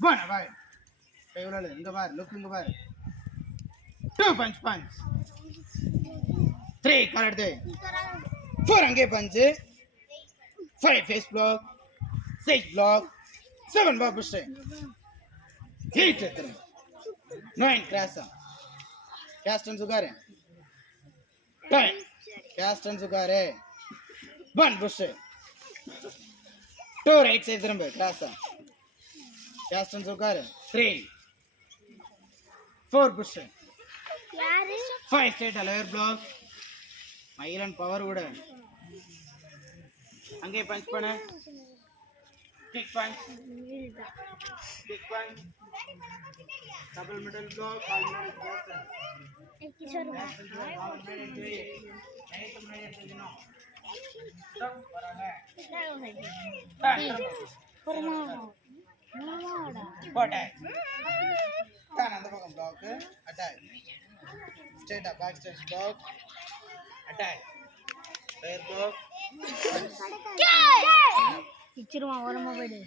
One பாரு கை உள்ள இங்க பாரு லுக் இங்க பாரு 2 punch 3 கரெக்ட் 4 அங்கே punch 5 face block 6 block 7 back push 8 எத்தனை 9 cross cast and sugare 10 cast and sugare 1 push 2 right side திரும்ப cross cast and sugare 3 4 push யாரு 5 straight lower block மயிலன் பவர் கூட அங்கே பஞ்ச் பண்ண kick punch double middle block all middle block Kishore போட்டே தான் அந்த பக்கம் block attack straight up back step block attack right block கிச்சிருமா ஓரமா போயிடு